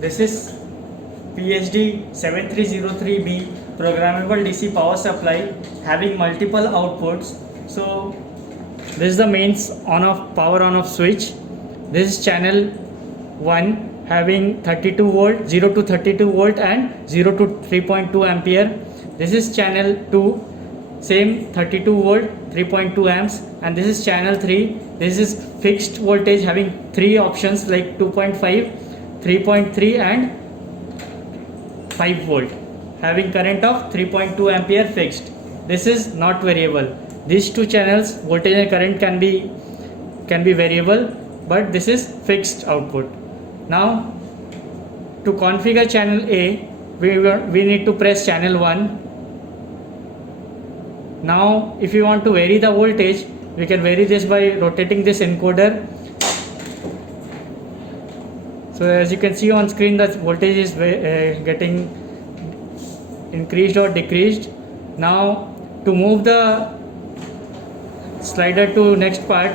This is PSD 7303B programmable DC power supply having multiple outputs. So this is the mains on off power on off switch. This is channel 1 having 32 volt, 0 to 32 volt and 0 to 3.2 ampere. This is channel 2, same 32 volt, 3.2 amps, and this is channel 3. This is fixed voltage having 3 options like 2.5, 3.3 and 5 volt, having current of 3.2 ampere fixed. This is not variable. These two channels voltage and current can be variable, but this is fixed output. Now to configure channel A, we need to press channel 1. Now if you want to vary the voltage, we can vary this by rotating this encoder. So as you can see on screen, the voltage is getting increased or decreased. Now to move the slider to next part,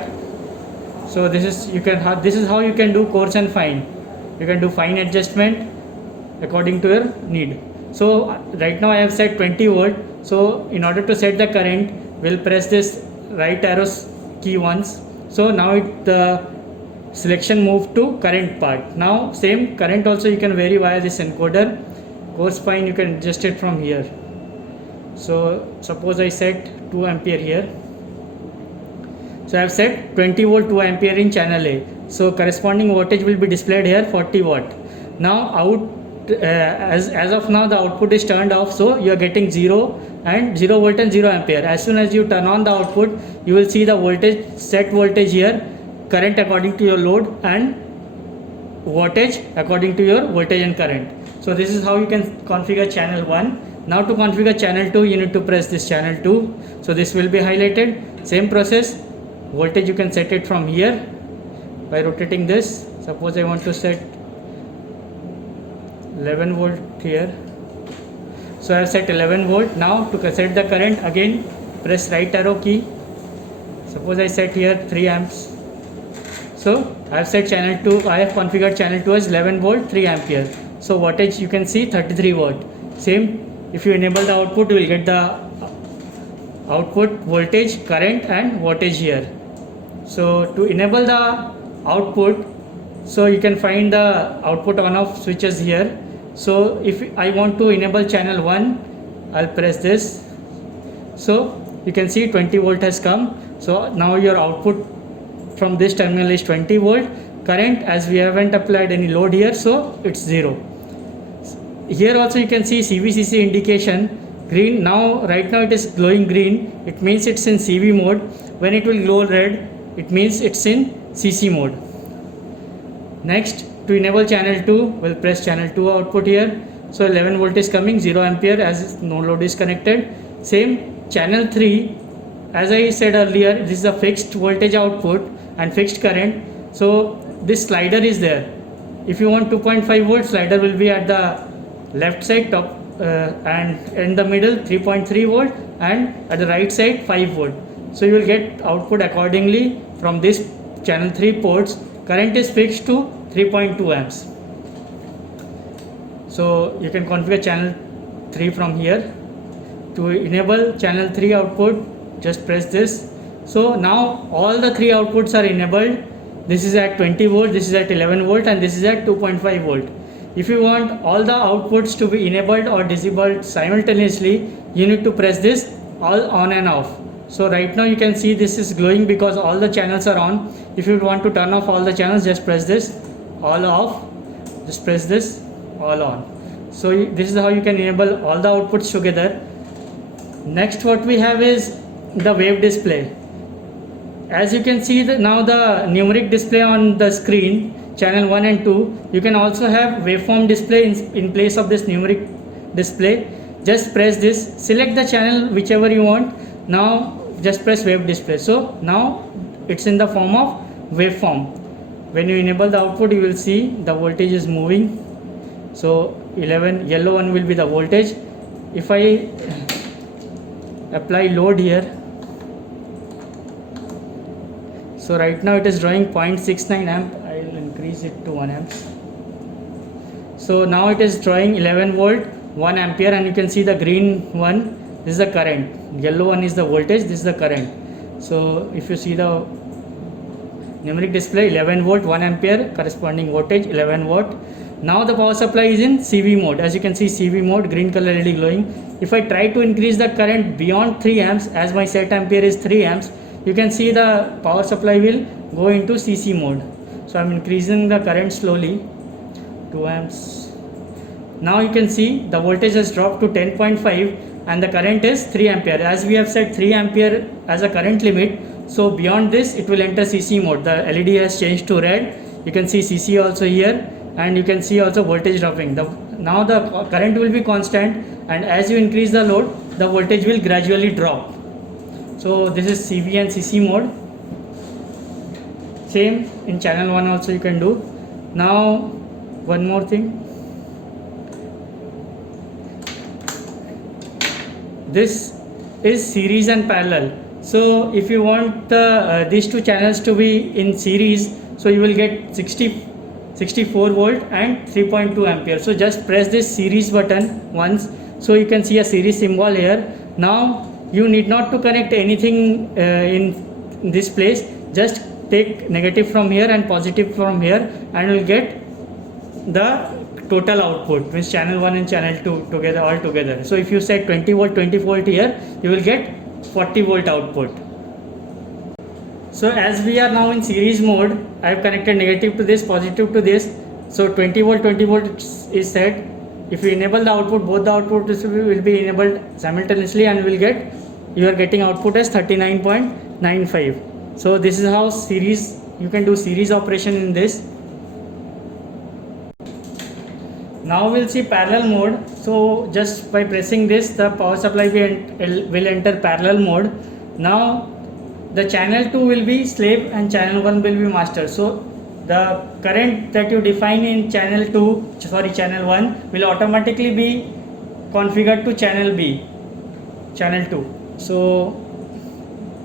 so this is how you can do coarse and fine. You can do fine adjustment according to your need. So right now I have set 20 volt. So in order to set the current, we'll press this right arrow key once. So now the selection moved to current part. Now same current also you can vary via this encoder. Coarse fine you can adjust it from here. So suppose I set 2 ampere here. So I have set 20 volt 2 ampere in channel A. So corresponding voltage will be displayed here 40 watt. Now as of now the output is turned off, so you are getting 0 volt and 0 ampere. As soon as you turn on the output, you will see the voltage, set voltage here, current according to your load and voltage according to your voltage and current. So this is how you can configure channel 1. Now to configure channel 2, you need to press this channel 2. So this will be highlighted. Same process. Voltage you can set it from here by rotating this. Suppose I want to set 11 volt here. So I have set 11 volt. Now to set the current, again press right arrow key. Suppose I set here 3 amps. So I have set channel 2, I have configured channel 2 as 11 volt 3 ampere. So voltage you can see 33 volt. Same, if you enable the output, you will get the output voltage, current and voltage here. So to enable the output, so you can find the output on off switches here. So if I want to enable channel 1, I'll press this. So you can see 20 volt has come. So now your output from this terminal is 20 volt. Current, as we haven't applied any load here, so it's 0. Here also you can see CVCC indication green. Now right now it is glowing green, it means it's in CV mode. When it will glow red, it means it's in CC mode. Next, to enable channel 2, we'll press channel 2 output here. So 11 volt is coming, 0 ampere as no load is connected. Same channel 3, as I said earlier, this is a fixed voltage output and fixed current. So this slider is there. If you want 2.5 volt, slider will be at the left side top and in the middle 3.3 volt and at the right side 5 volt. So you will get output accordingly from this channel 3 ports. Current is fixed to 3.2 amps. So you can configure channel 3 from here. To enable channel 3 output, just press this. So now all the 3 outputs are enabled. This is at 20 volt, this is at 11 volt and this is at 2.5 volt. If you want all the outputs to be enabled or disabled simultaneously, you need to press this all on and off. So right now you can see this is glowing because all the channels are on. If you want to turn off all the channels, just press this all off, just press this all on. So this is how you can enable all the outputs together. Next what we have is the wave display. As you can see now the numeric display on the screen, channel 1 and 2, you can also have waveform display in place of this numeric display. Just press this, select the channel whichever you want. Now just press wave display. So now it's in the form of waveform. When you enable the output, you will see the voltage is moving. So 11, yellow one will be the voltage. If I apply load here, so right now it is drawing 0.69 amp. I will increase it to 1 amp. So now it is drawing 11 volt 1 ampere, and you can see the green one, this is the current, yellow one is the voltage, this is the current. So if you see the numeric display, 11 volt 1 ampere, corresponding voltage 11 watt. Now the power supply is in CV mode. As you can see, CV mode, green color LED glowing. If I try to increase the current beyond 3 amps, as my set ampere is 3 amps, you can see the power supply will go into CC mode. So I am increasing the current slowly, 2 amps. Now you can see the voltage has dropped to 10.5 and the current is 3 ampere. As we have set 3 ampere as a current limit, so beyond this it will enter CC mode. The LED has changed to red. You can see CC also here, and you can see also voltage dropping. Now the current will be constant, and as you increase the load, the voltage will gradually drop. So this is CV and CC mode. Same in channel 1 also you can do. Now one more thing. This is series and parallel. So if you want these two channels to be in series, so you will get 64 volt and 3.2 ampere. So just press this series button once, so you can see a series symbol here. Now you need not to connect anything in this place. Just take negative from here and positive from here, and you will get the total output, means channel 1 and channel 2 together, all together. So if you set 20 volt 20 volt here, you will get 40 volt output. So as we are now in series mode, I have connected negative to this, positive to this. So 20 volt is set. If you enable the output, both the output will be enabled simultaneously, and you are getting output as 39.95. So this is how series, you can do series operation in this. Now we'll see parallel mode. So just by pressing this, the power supply will enter parallel mode. Now the channel 2 will be slave and channel 1 will be master. So the current that you define in channel 1 will automatically be configured to channel 2. So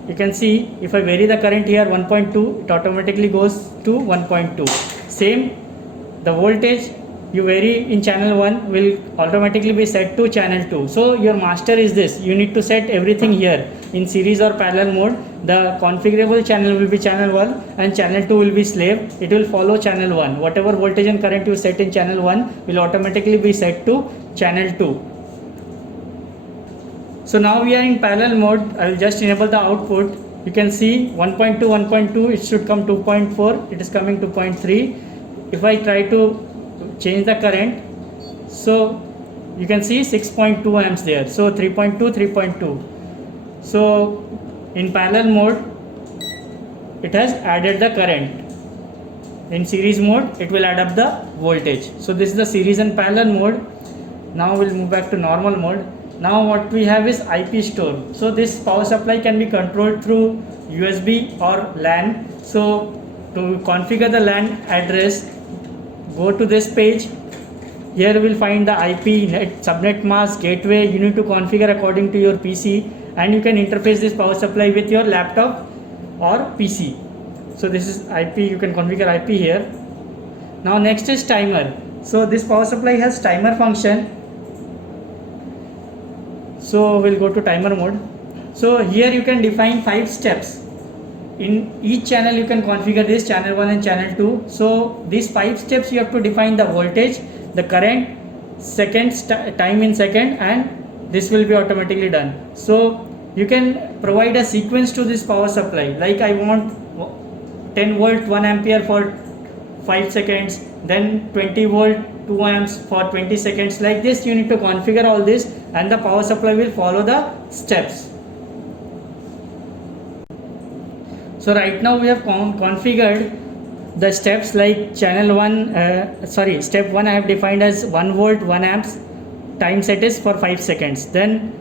you can see if I vary the current here 1.2, it automatically goes to 1.2. Same, the voltage you vary in channel 1 will automatically be set to channel 2. So your master is this. You need to set everything here in series or parallel mode. The configurable channel will be channel 1 and channel 2 will be slave. It will follow channel 1. Whatever voltage and current you set in channel 1 will automatically be set to channel 2. So now we are in parallel mode. I will just enable the output. You can see 1.2, it should come 2.4, it is coming 2.3. If I try to change the current, so you can see 6.2 amps there. So 3.2. So in parallel mode, it has added the current. In series mode, it will add up the voltage. So this is the series and parallel mode. Now we'll move back to normal mode. Now what we have is IP store. So this power supply can be controlled through USB or LAN. So to configure the LAN address, go to this page. Here you will find the IP, net, subnet mask, gateway. You need to configure according to your PC, and you can interface this power supply with your laptop or PC. So this is IP, you can configure IP here. Now next is timer. So this power supply has timer function. So we'll go to timer mode. So here you can define 5 steps. In each channel you can configure this, channel 1 and channel 2. So these 5 steps you have to define the voltage, the current, time in second, and this will be automatically done. So you can provide a sequence to this power supply, like I want 10 volt 1 ampere for 5 seconds, then 20 volt 2 amps for 20 seconds. Like this you need to configure all this, and the power supply will follow the steps. So right now we have configured the steps, like channel 1, step 1 I have defined as 1 volt 1 amps, time set is for 5 seconds. Then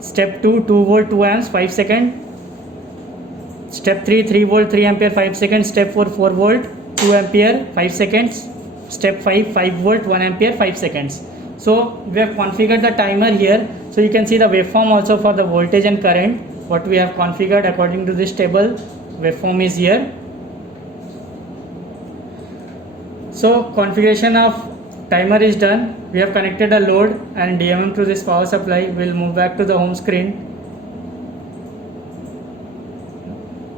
step 2, 2 volt 2 amps 5 seconds. Step 3, 3 volt 3 ampere 5 seconds. Step 4, 4 volt 2 ampere 5 seconds. Step 5, 5 volt 1 ampere 5 seconds. So we have configured the timer here. So you can see the waveform also for the voltage and current, what we have configured according to this table. Waveform is here. So configuration of timer is done. We have connected a load and DMM to this power supply. We'll move back to the home screen.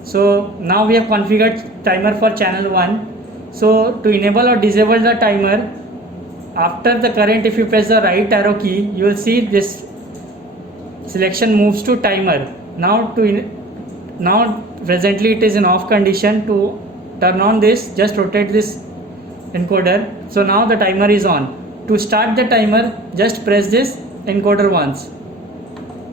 So now we have configured timer for channel 1. So to enable or disable the timer, after the current, if you press the right arrow key, you will see this selection moves to timer. Now presently it is in off condition. To turn on this, just rotate this encoder. So now the timer is on. To start the timer, just press this encoder once.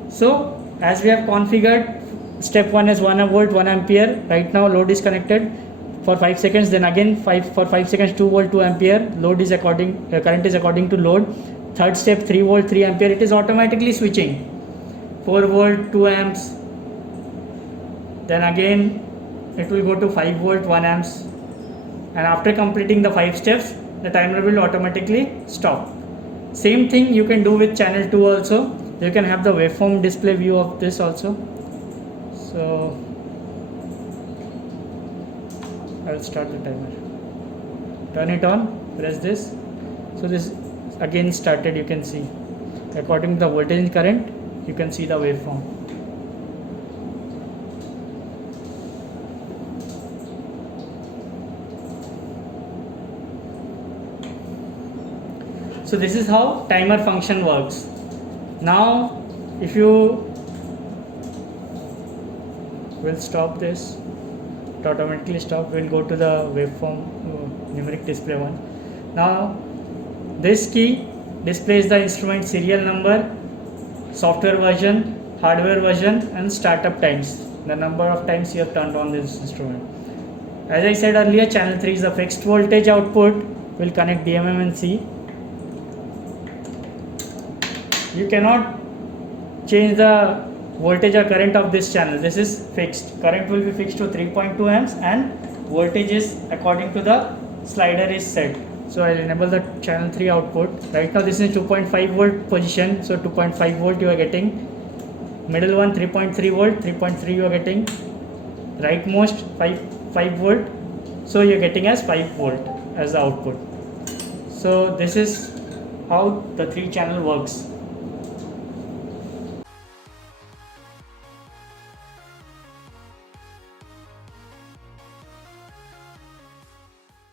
So as we have configured, step 1 is 1 volt 1 ampere. Right now load is connected for 5 seconds, then again for 5 seconds 2 volt 2 ampere. Load is current is according to load. Third step 3 volt 3 ampere. It is automatically switching 4 volt 2 amps. Then again it will go to 5 volt 1 amps. And after completing the 5 steps, the timer will automatically stop. Same thing you can do with channel 2 also. You can have the waveform display view of this also. So I will start the timer. Turn it on, press this. So this again started, you can see. According to the voltage and current, you can see the waveform. So this is how timer function works. Now if you will stop this, it automatically stop. We'll go to the waveform numeric display one. Now this key displays the instrument serial number, software version, hardware version and startup times, the number of times you have turned on this instrument. As I said earlier, channel 3 is the fixed voltage output. We'll connect DMM and C. You cannot change the voltage or current of this channel. This is fixed. Current will be fixed to 3.2 amps and voltage is according to the slider is set. So I'll enable the channel 3 output. Right now this is 2.5 volt position. So 2.5 volt you are getting. Middle one 3.3 volt, 3.3 you are getting. Rightmost 5 volt. So you are getting as 5 volt as the output. So this is how the 3 channel works.